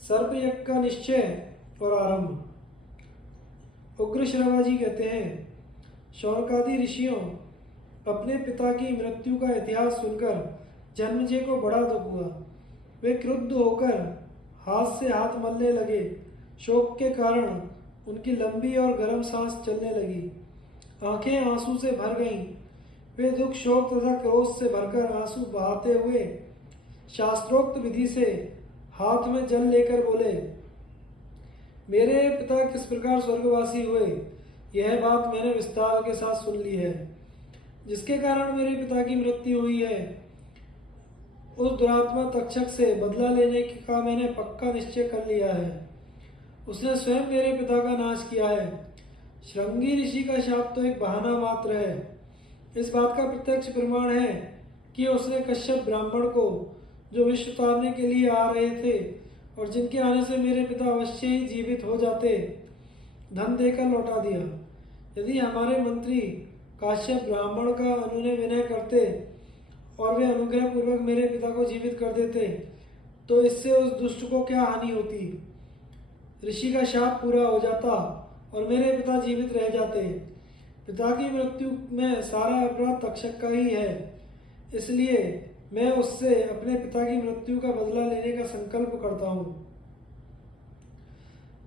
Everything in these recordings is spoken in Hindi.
सर्प यज्ञ का निश्चय और आरंभ। उग्र श्रवा जी कहते हैं, शौनकादि ऋषियों अपने पिता की मृत्यु का इतिहास सुनकर जन्मेजय को बड़ा दुख हुआ। वे क्रुद्ध होकर हाथ से हाथ मलने लगे। शोक के कारण उनकी लंबी और गर्म सांस चलने लगी। आंखें आंसू से भर गईं। वे दुख, शोक तथा क्रोध से भरकर आंसू बहाते हुए शास्त्रोक्त विधि से हाथ में जल लेकर बोले, मेरे पिता किस प्रकार स्वर्गवासी हुए, यह बात मैंने विस्तार के साथ सुन ली है। जिसके कारण मेरे पिता की मृत्यु हुई है, उस दुरात्मा तक्षक से बदला लेने का मैंने पक्का निश्चय कर लिया है। उसने स्वयं मेरे पिता का नाश किया है। श्रृंगी ऋषि का शाप तो एक बहाना मात्र है। इस बात का प्रत्यक्ष प्रमाण है कि उसने कश्यप ब्राह्मण को, जो विष उतारने के लिए आ रहे थे और जिनके आने से मेरे पिता अवश्य ही जीवित हो जाते, धन देकर लौटा दिया। यदि हमारे मंत्री काश्यप ब्राह्मण का अनुनय विनय करते और वे अनुग्रह पूर्वक मेरे पिता को जीवित कर देते, तो इससे उस दुष्ट को क्या हानि होती। ऋषि का शाप पूरा हो जाता और मेरे पिता जीवित रह जाते। पिता की मृत्यु में सारा अपराध तक्षक का ही है। इसलिए मैं उससे अपने पिता की मृत्यु का बदला लेने का संकल्प करता हूँ।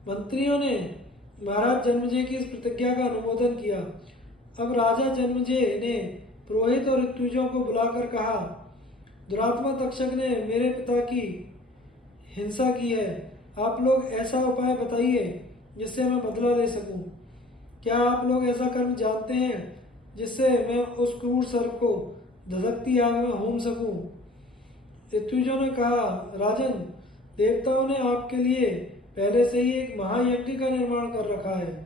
मंत्रियों ने महाराज जन्मेजय की इस प्रतिज्ञा का अनुमोदन किया। अब राजा जन्मेजय ने पुरोहित और ऋत्विजों को बुलाकर कहा, दुरात्मा तक्षक ने मेरे पिता की हिंसा की है। आप लोग ऐसा उपाय बताइए जिससे मैं बदला ले सकूं। क्या आप लोग ऐसा कर्म जानते हैं जिससे मैं उस क्रूर सर्प को धधकती आग में होम सकूं। ऋत्विजों ने कहा, राजन, देवताओं ने आपके लिए पहले से ही एक महायज्ञ का निर्माण कर रखा है।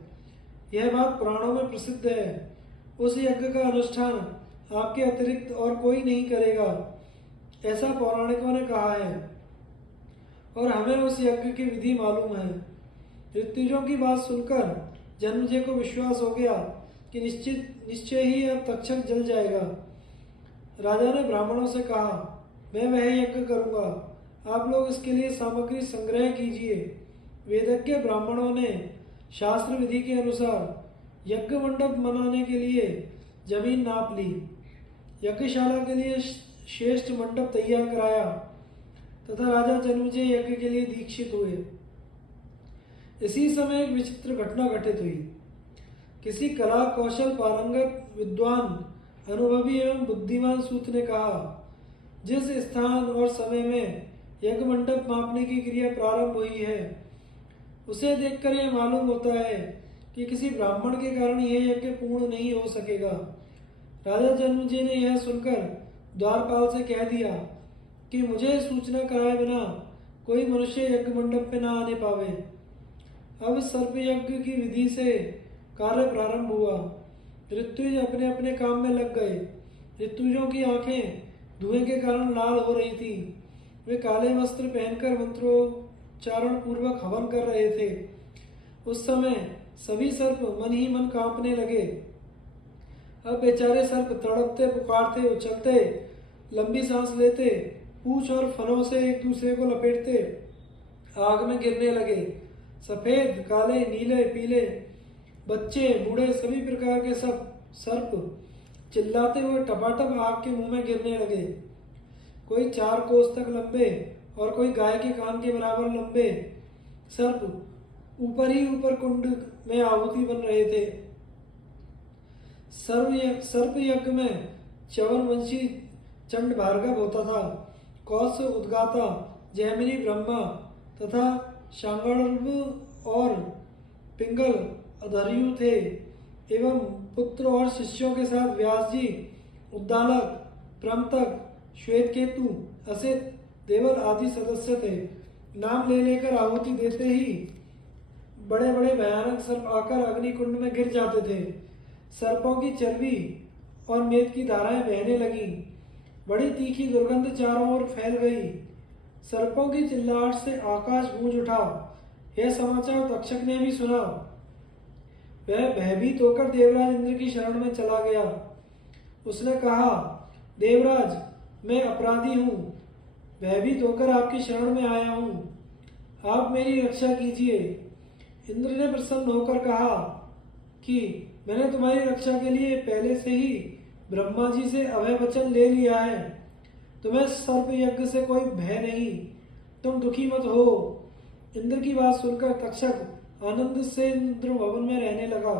यह बात पुराणों में प्रसिद्ध है। उस यज्ञ का अनुष्ठान आपके अतिरिक्त और कोई नहीं करेगा, ऐसा पौराणिकों ने कहा है और हमें उस यज्ञ की विधि मालूम है। ऋत्विजों की बात सुनकर जन्मेजय को विश्वास हो गया कि निश्चय ही अब तक्षक जल जाएगा। राजा ने ब्राह्मणों से कहा, मैं वह यज्ञ करूंगा, आप लोग इसके लिए सामग्री संग्रह कीजिए। वेदज्ञ ब्राह्मणों ने शास्त्र विधि के अनुसार यज्ञ मंडप बनाने के लिए जमीन नाप ली, यज्ञशाला के लिए श्रेष्ठ मंडप तैयार कराया तथा राजा जन्मेजय यज्ञ के लिए दीक्षित हुए। इसी समय एक विचित्र घटना घटित हुई। किसी कला कौशल पारंगत विद्वान, अनुभवी एवं बुद्धिमान सूत ने कहा, जिस स्थान और समय में यज्ञ मंडप मापने की क्रिया प्रारंभ हुई है, उसे देखकर यह मालूम होता है कि किसी ब्राह्मण के कारण यह यज्ञ पूर्ण नहीं हो सकेगा। राजा जन्मेजय ने यह सुनकर द्वारपाल से कह दिया कि मुझे सूचना कराए बिना कोई मनुष्य यज्ञ मंडप में न आने पावे। अब सर्प यज्ञ की विधि से कार्य प्रारंभ हुआ। ऋत्विज अपने अपने काम में लग गए। ऋत्विजों की आंखें धुएं के कारण लाल हो रही थी। वे काले वस्त्र पहनकर मंत्रोच्चारण पूर्वक हवन कर रहे थे। उस समय सभी सर्प मन ही मन कांपने लगे। अब बेचारे सर्प तड़पते, पुकारते, उछलते, लंबी सांस लेते, पूंछ और फनों से एक दूसरे को लपेटते आग में गिरने लगे। सफेद, काले, नीले, पीले, बच्चे, बूढ़े, सभी प्रकार के सब सर्प चिल्लाते हुए टपाटप आग के मुंह में गिरने लगे। कोई 4 कोस तक लंबे और कोई गाय के कान के बराबर लंबे सर्प ऊपर ही ऊपर कुंड में आहुति बन रहे थे। सर्प यज्ञ में च्यवनवंशी चंड भार्गव होता था। कौत्स उद्गाता, जैमिनी ब्रह्मा तथा शांगर्व और पिंगल अधर्यु थे एवं पुत्र और शिष्यों के साथ व्यास जी, उद्दालक, प्रमतक, श्वेतकेतु, असित, देवल आदि सदस्य थे। नाम ले लेकर आहुति देते ही बड़े बड़े भयानक सर्प आकर अग्निकुंड में गिर जाते थे। सर्पों की चर्बी और मेद की धाराएं बहने लगीं। बड़ी तीखी दुर्गंध चारों ओर फैल गई। सर्पों की चिल्लाहट से आकाश गूंज उठा। यह समाचार तक्षक ने भी सुना। वह भयभीत होकर देवराज इंद्र की शरण में चला गया। उसने कहा, देवराज, मैं अपराधी हूँ। भयभीत होकर आपकी शरण में आया हूँ, आप मेरी रक्षा कीजिए। इंद्र ने प्रसन्न होकर कहा कि मैंने तुम्हारी रक्षा के लिए पहले से ही ब्रह्मा जी से अभय वचन ले लिया है। तुम्हें सर्प यज्ञ से कोई भय नहीं, तुम दुखी मत हो। इंद्र की बात सुनकर तक्षक आनंद से इंद्र भवन में रहने लगा।